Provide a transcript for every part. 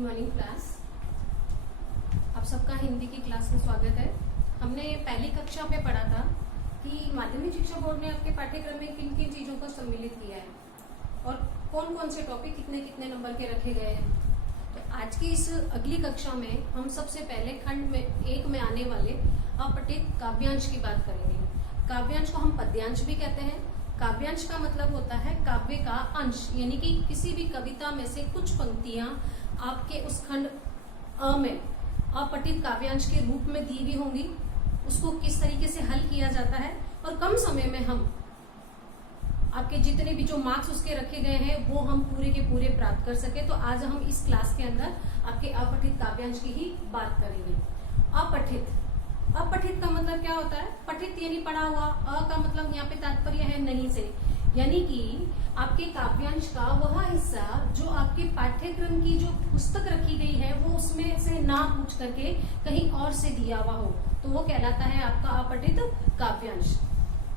Morning class. आप सबका हिंदी की क्लास में स्वागत है। हमने पहली कक्षा में पढ़ा था कि माध्यमिक शिक्षा बोर्ड ने आपके पाठ्यक्रम में किन किन चीजों को सम्मिलित किया है और कौन कौन से टॉपिक कितने कितने नंबर के रखे गए हैं। तो आज की इस अगली कक्षा में हम सबसे पहले खंड में 1 में आने वाले अपठित काव्यांश की बात करेंगे। काव्यांश को हम पद्यांश भी कहते हैं। काव्यांश का मतलब होता है काव्य का अंश, यानी कि किसी भी कविता में से कुछ पंक्तियां आपके उस खंड अ में अपठित काव्यांश के रूप में दी हुई होंगी। उसको किस तरीके से हल किया जाता है और कम समय में हम आपके जितने भी जो मार्क्स उसके रखे गए हैं वो हम पूरे के पूरे प्राप्त कर सके। तो आज हम इस क्लास के अंदर आपके अपठित काव्यांश की ही बात करेंगे। अपठित का मतलब क्या होता है? पठित यानी पढ़ा हुआ, अ का मतलब यहाँ पे तात्पर्य है नहीं से, यानी कि आपके काव्यांश का वह हिस्सा जो आपके पाठ्यक्रम की जो पुस्तक रखी गई है वो उसमें से ना पूछ करके कहीं और से दिया हुआ हो, तो वो कहलाता है आपका अपठित काव्यांश।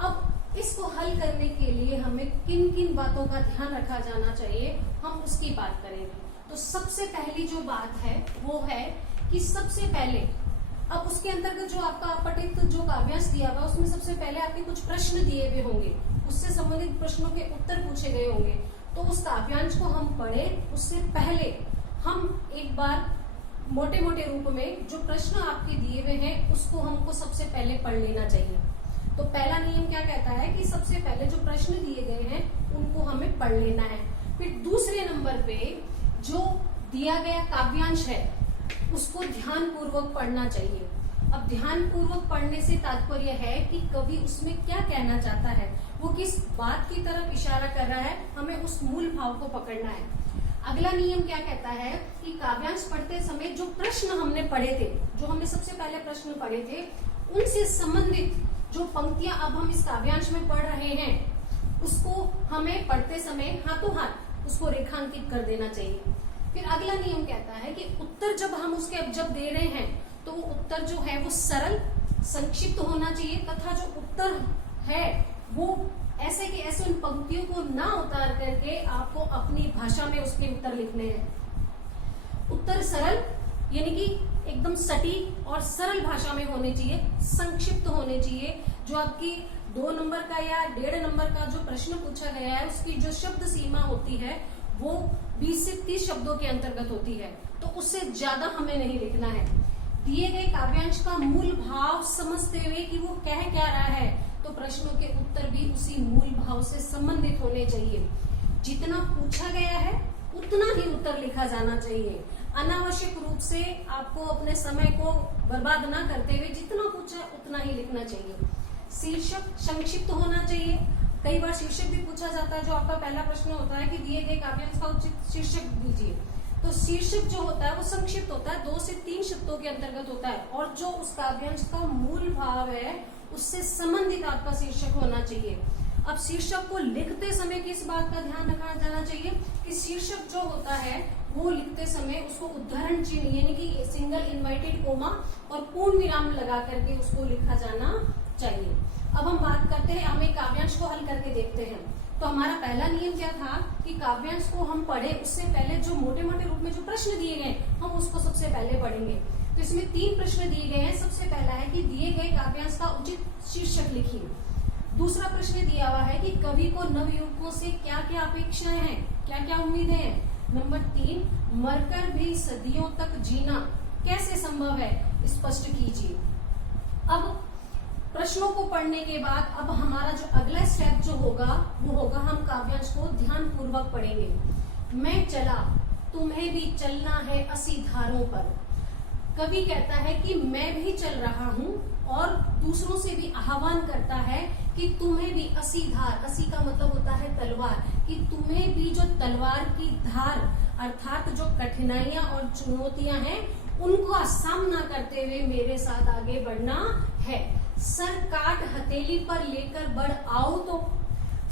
अब इसको हल करने के लिए हमें किन किन बातों का ध्यान रखा जाना चाहिए, हम उसकी बात करेंगे। तो सबसे पहली जो बात है वो है कि सबसे पहले अब उसके अंतर्गत जो आपका अपठित जो काव्यांश दिया हुआ उसमें सबसे पहले आपके कुछ प्रश्न दिए हुए होंगे, उससे संबंधित प्रश्नों के उत्तर पूछे गए होंगे। तो उस काव्यांश को हम पढ़े उससे पहले हम एक बार मोटे मोटे रूप में जो प्रश्न आपके दिए हुए हैं उसको हमको सबसे पहले पढ़ लेना चाहिए। तो पहला नियम क्या कहता है कि सबसे पहले जो प्रश्न दिए गए हैं उनको हमें पढ़ लेना है। फिर दूसरे नंबर पे जो दिया गया काव्यांश है उसको ध्यान पूर्वक पढ़ना चाहिए। अब ध्यान पूर्वक पढ़ने से तात्पर्य है कि कवि उसमें क्या कहना चाहता है, वो किस बात की तरफ इशारा कर रहा है, हमें उस मूल भाव को पकड़ना है। अगला नियम क्या कहता है कि काव्यांश पढ़ते समय जो प्रश्न हमने पढ़े थे, जो हमने सबसे पहले प्रश्न पढ़े थे, उनसे संबंधित जो पंक्तियां अब हम इस काव्यांश में पढ़ रहे हैं उसको हमें पढ़ते समय हाथों हाथ उसको रेखांकित कर देना चाहिए। फिर अगला नियम कहता है कि उत्तर जब हम उसके जब दे रहे हैं तो वो उत्तर जो है वो सरल संक्षिप्त होना चाहिए, तथा जो उत्तर है वो ऐसे कि ऐसे उन पंक्तियों को ना उतार करके आपको अपनी भाषा में उसके उत्तर लिखने हैं। उत्तर सरल यानी कि एकदम सटीक और सरल भाषा में होने चाहिए, संक्षिप्त होने चाहिए। जो आपकी 2 नंबर का या 1.5 नंबर का जो प्रश्न पूछा गया है उसकी जो शब्द सीमा होती है वो 20 से 30 शब्दों के अंतर्गत होती है, तो उससे ज्यादा हमें नहीं लिखना है। दिए गए काव्यांश का मूल भाव समझते हुए कि वो कह क्या रहा है, तो प्रश्नों के उत्तर भी उसी मूल भाव से संबंधित होने चाहिए। जितना पूछा गया है उतना ही उत्तर लिखा जाना चाहिए। अनावश्यक रूप से आपको अपने समय को बर्बाद ना करते हुए जितना पूछा उतना ही लिखना चाहिए। शीर्षक संक्षिप्त होना चाहिए। कई बार शीर्षक भी पूछा जाता है। जो आपका पहला प्रश्न होता है कि दिए गए काव्यांश का उचित शीर्षक दीजिए, तो शीर्षक जो होता है वो संक्षिप्त होता है, 2 से 3 शब्दों के अंतर्गत होता है, और जो उस काव्यांश का मूल भाव है उससे संबंधित आपका शीर्षक होना चाहिए। अब शीर्षक को लिखते समय किस बात का ध्यान रखा जाना चाहिए कि शीर्षक जो होता है वो लिखते समय उसको उद्धरण चिन्ह यानी कि सिंगल इन्वर्टेड कोमा और पूर्ण विराम लगा करके उसको लिखा जाना चाहिए। अब हम बात करते हैं, हमें काव्यांश को हल करके देखते हैं। तो हमारा पहला नियम क्या था कि काव्यांश को हम पढ़े उससे पहले जो मोटे मोटे रूप में जो प्रश्न दिए गए हम उसको सबसे पहले पढ़ेंगे। तो इसमें 3 प्रश्न दिए गए हैं। सबसे पहला है कि दिए गए काव्यांश का उचित शीर्षक लिखिए। दूसरा प्रश्न दिया हुआ है कि कवि को नवयुवकों से क्या क्या अपेक्षाएं हैं, क्या क्या उम्मीदें हैं। नंबर 3, मरकर भी सदियों तक जीना कैसे संभव है, स्पष्ट कीजिए। अब प्रश्नों को पढ़ने के बाद अब हमारा जो अगला स्टेप जो होगा वो होगा हम काव्यांश को ध्यान पूर्वक पढ़ेंगे। मैं चला तुम्हें भी चलना है असी धारों पर। कवि कहता है कि मैं भी चल रहा हूँ और दूसरों से भी आह्वान करता है कि तुम्हें भी असी धार, असी का मतलब होता है तलवार, कि तुम्हें भी जो तलवार की धार अर्थात जो कठिनाइयां और चुनौतियां हैं उनका सामना करते हुए मेरे साथ आगे बढ़ना है। सर काट हथेली पर लेकर बढ़ आओ। तो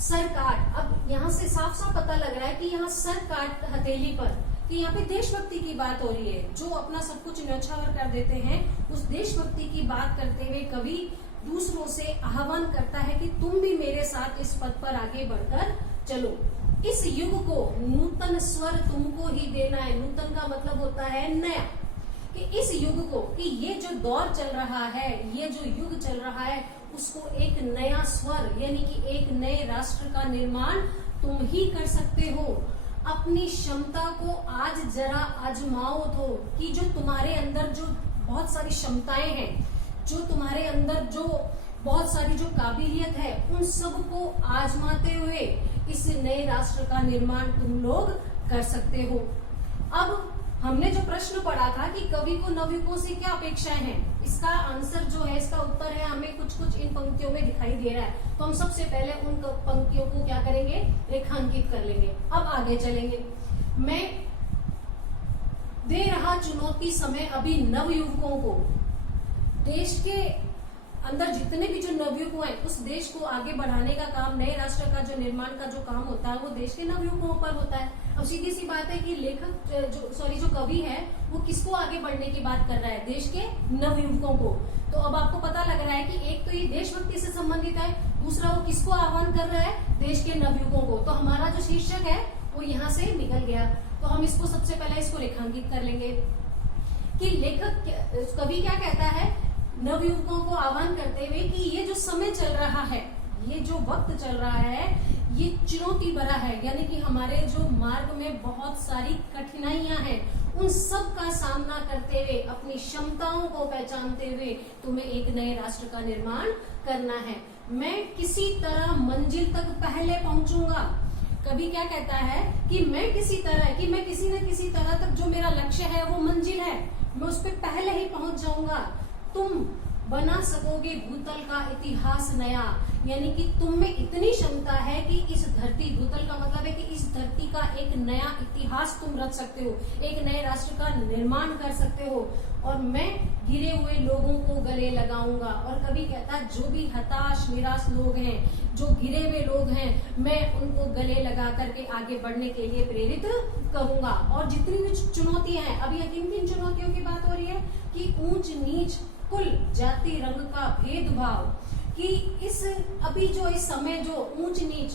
सर काट, अब यहाँ से साफ साफ पता लग रहा है कि यहाँ सर काट हथेली पर, कि यहाँ पे देशभक्ति की बात हो रही है। जो अपना सब कुछ न्यौछावर कर देते हैं उस देशभक्ति की बात करते हुए कवि दूसरों से आह्वान करता है कि तुम भी मेरे साथ इस पथ पर आगे बढ़कर चलो। इस युग को नूतन स्वर तुमको ही देना है। नूतन का मतलब होता है नया, कि इस युग को, कि ये जो दौर चल रहा है, ये जो युग चल रहा है, उसको एक नया स्वर यानी कि एक नए राष्ट्र का निर्माण तुम ही कर सकते हो। अपनी क्षमता को आज जरा आजमाओ तो, कि जो तुम्हारे अंदर जो बहुत सारी क्षमताएं हैं, जो तुम्हारे अंदर जो बहुत सारी जो काबिलियत है, उन सब को आजमाते हुए इस नए राष्ट्र का निर्माण तुम लोग कर सकते हो। अब हमने जो प्रश्न पढ़ा था कि कवि को नवयुगों से क्या अपेक्षाएं हैं, इसका आंसर जो है, इसका उत्तर है हमें कुछ कुछ इन पंक्तियों में दिखाई दे रहा है। तो हम सबसे पहले उन पंक्तियों को क्या करेंगे, रेखांकित कर लेंगे। अब आगे चलेंगे। मैं दे रहा चुनौती समय अभी नवयुवकों को, देश के अंदर जितने भी जो नवयुवक हैं, उस देश को आगे बढ़ाने का काम, नए राष्ट्र का जो निर्माण का जो काम होता है, वो देश के नवयुवकों पर होता है। अब सीधी सी बात है कि लेखक जो कवि है, वो किसको आगे बढ़ने की बात कर रहा है, देश के नवयुवकों को। तो अब आपको पता लग रहा है कि एक तो ये देशभक्ति से संबंधित है, दूसरा वो किसको आह्वान कर रहा है, देश के नवयुवकों को। तो हमारा जो शीर्षक है वो यहाँ से निकल गया। तो हम इसको सबसे पहले इसको रेखांकित कर लेंगे कि लेखक कवि क्या कहता है, नवयुवकों को आह्वान करते हुए कि ये जो समय चल रहा है, ये जो वक्त चल रहा है, ये चुनौती भरा है, यानी कि हमारे जो मार्ग में बहुत सारी कठिनाइयां हैं, उन सब का सामना करते हुए, अपनी क्षमताओं को पहचानते हुए तुम्हें एक नए राष्ट्र का निर्माण करना है। मैं किसी तरह मंजिल तक पहले पहुंचूंगा। कवि क्या कहता है कि मैं किसी तरह, कि मैं किसी न किसी तरह तक, जो मेरा लक्ष्य है वो मंजिल है, मैं उस पर पहले ही पहुंच जाऊंगा। तुम बना सकोगे भूतल का इतिहास नया, यानी कि तुम में इतनी क्षमता है कि इस धरती, भूतल का मतलब है कि इस धरती का एक नया इतिहास तुम रच सकते हो, एक नए राष्ट्र का निर्माण कर सकते हो। और मैं गिरे हुए लोगों को गले लगाऊंगा। और कभी कहता है जो भी हताश निराश लोग हैं, जो गिरे हुए लोग हैं, मैं उनको गले लगा करके आगे बढ़ने के लिए प्रेरित करूंगा। और जितनी भी चुनौतियां हैं, अभी किन किन चुनौतियों की बात हो रही है कि ऊंच नीच, कुल, जाति, रंग का भेदभाव, कि इस अभी जो इस समय जो ऊंच नीच,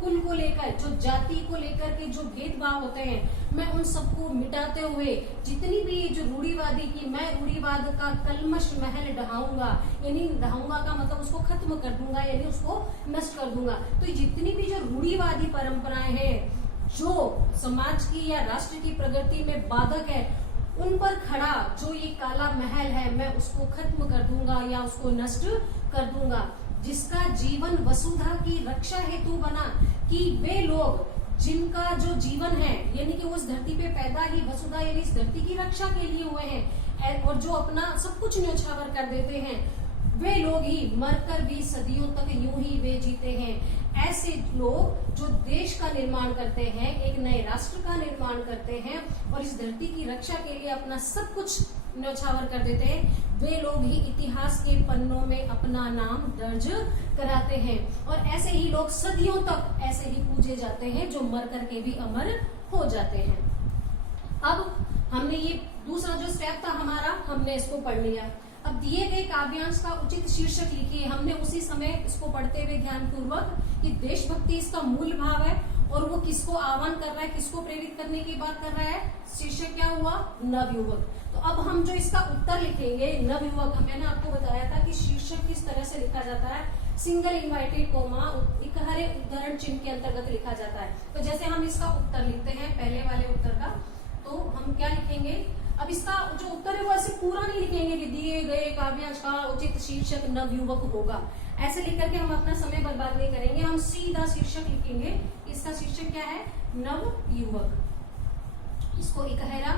कुल को लेकर, जो जाति को लेकर के जो भेदभाव होते हैं, मैं उन सबको मिटाते हुए जितनी भी जो रूढ़िवादी की, मैं रूढ़िवाद का कलमश महल ढहाऊंगा, यानी ढहाऊंगा का मतलब उसको खत्म कर दूंगा, यानी उसको नष्ट कर दूंगा। तो जितनी भी जो रूढ़िवादी परंपराएं हैं, जो समाज की या राष्ट्र की प्रगति में बाधक है, उन पर खड़ा जो ये काला महल है, मैं उसको खत्म कर दूंगा या उसको नष्ट कर दूंगा। जिसका जीवन वसुधा की रक्षा हेतु बना, कि वे लोग जिनका जो जीवन है, यानी कि वो इस धरती पे पैदा ही वसुधा यानी इस धरती की रक्षा के लिए हुए हैं, और जो अपना सब कुछ न्यौछावर कर देते हैं, वे लोग ही मरकर भी सदियों तक यूं ही वे जीते हैं। ऐसे लोग जो देश का निर्माण करते हैं, एक नए राष्ट्र का निर्माण करते हैं और इस धरती की रक्षा के लिए अपना सब कुछ न्यौछावर कर देते हैं, वे लोग ही इतिहास के पन्नों में अपना नाम दर्ज कराते हैं। और ऐसे ही लोग सदियों तक ऐसे ही पूजे जाते हैं, जो मर करके भी अमर हो जाते हैं। अब हमने ये दूसरा जो स्टेप था हमारा, हमने इसको पढ़ लिया। अब दिए गए काव्यांश का उचित शीर्षक लिखिए। हमने उसी समय इसको पढ़ते हुए ध्यानपूर्वक कि देशभक्ति इसका मूल भाव है और वो किसको आह्वान कर रहा है, किसको प्रेरित करने की बात कर रहा है, शीर्षक क्या हुआ, नवयुवक। तो अब हम जो इसका उत्तर लिखेंगे नवयुवक, मैंने आपको बताया था कि शीर्षक किस तरह से लिखा जाता है, सिंगल इन्वर्टेड कोमा इकहरे उद्धरण चिन्ह के अंतर्गत लिखा जाता है। तो जैसे हम इसका उत्तर लिखते हैं पहले वाले उत्तर का, तो हम क्या लिखेंगे, अब इसका जो उत्तर है वो ऐसे पूरा नहीं लिखेंगे कि दिए गए काव्यांश का उचित शीर्षक नवयुवक होगा, ऐसे लिख करके हम अपना समय बर्बाद नहीं करेंगे। हम सीधा शीर्षक लिखेंगे, इसका शीर्षक क्या है, नवयुवक। इसको इकहरा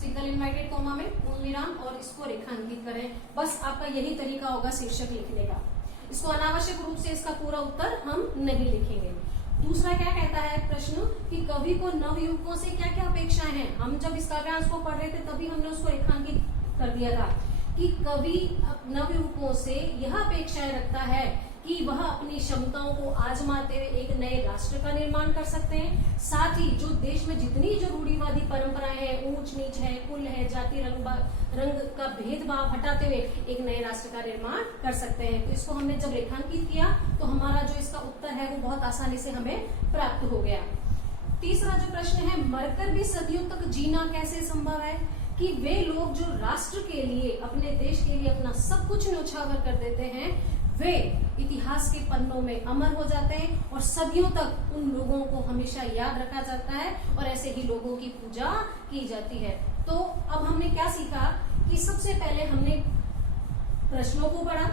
सिंगल इन्वर्टेड कोमा में पूर्णविराम और इसको रेखांकित करें। बस आपका यही तरीका होगा शीर्षक लिखने का। इसको अनावश्यक रूप से इसका पूरा उत्तर हम नहीं लिखेंगे। दूसरा क्या कहता है प्रश्न कि कवि को नवयुवकों से क्या क्या अपेक्षाएं हैं। हम जब इस काव्यांश को पढ़ रहे थे तभी हमने उसको रेखांकित कर दिया था कि कवि नवयुवकों से यह अपेक्षाएं रखता है कि वह अपनी क्षमताओं को आजमाते हुए एक नए राष्ट्र का निर्माण कर सकते हैं। साथ ही जो देश में जितनी जो रूढ़िवादी परंपराएं हैं, ऊंच नीच है, कुल है, जाति रंग का भेदभाव हटाते हुए एक नए राष्ट्र का निर्माण कर सकते हैं। तो इसको हमने जब रेखांकित किया तो हमारा जो इसका उत्तर है वो बहुत आसानी से हमें प्राप्त हो गया। तीसरा जो प्रश्न है, मरकर भी सदियों तक जीना कैसे संभव है? कि वे लोग जो राष्ट्र के लिए, अपने देश के लिए अपना सब कुछ न्योछावर कर देते हैं, वे इतिहास के पन्नों में अमर हो जाते हैं और सदियों तक उन लोगों को हमेशा याद रखा जाता है और ऐसे ही लोगों की पूजा की जाती है। तो अब हमने क्या सीखा कि सबसे पहले हमने प्रश्नों को पढ़ा,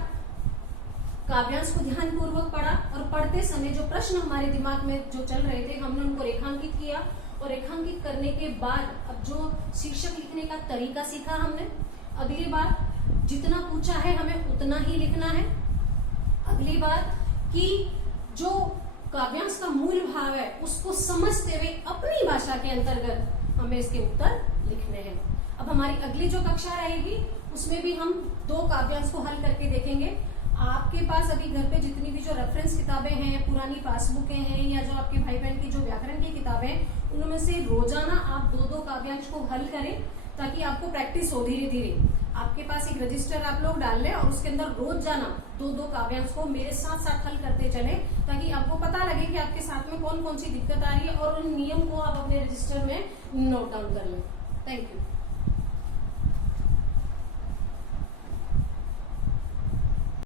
काव्यांश को ध्यानपूर्वक पढ़ा और पढ़ते समय जो प्रश्न हमारे दिमाग में जो चल रहे थे हमने उनको रेखांकित किया और रेखांकित करने के बाद अब जो शीर्षक लिखने का तरीका सीखा हमने। अगली बार जितना पूछा है हमें उतना ही लिखना है। अगली बात कि जो काव्यांश का मूल भाव है उसको समझते हुए अपनी भाषा के अंतर्गत हमें इसके उत्तर लिखने हैं। अब हमारी अगली जो कक्षा रहेगी उसमें भी हम 2 काव्यांश को हल करके देखेंगे। आपके पास अभी घर पे जितनी भी जो रेफरेंस किताबें हैं, पुरानी पासबुकें हैं या जो आपके भाई बहन की जो व्याकरण की किताबें हैं, उनमें से रोजाना आप 2-2 काव्यांश को हल करें ताकि आपको प्रैक्टिस हो धीरे धीरे। आपके पास एक रजिस्टर आप लोग डाल लें और उसके अंदर रोज जाना 2-2 काव्यांश को मेरे साथ साथ हल करते चले ताकि आपको पता लगे कि आपके साथ में कौन कौन सी दिक्कत आ रही है और उन नियम को आप अपने रजिस्टर में नोट डाउन कर लें। Thank you.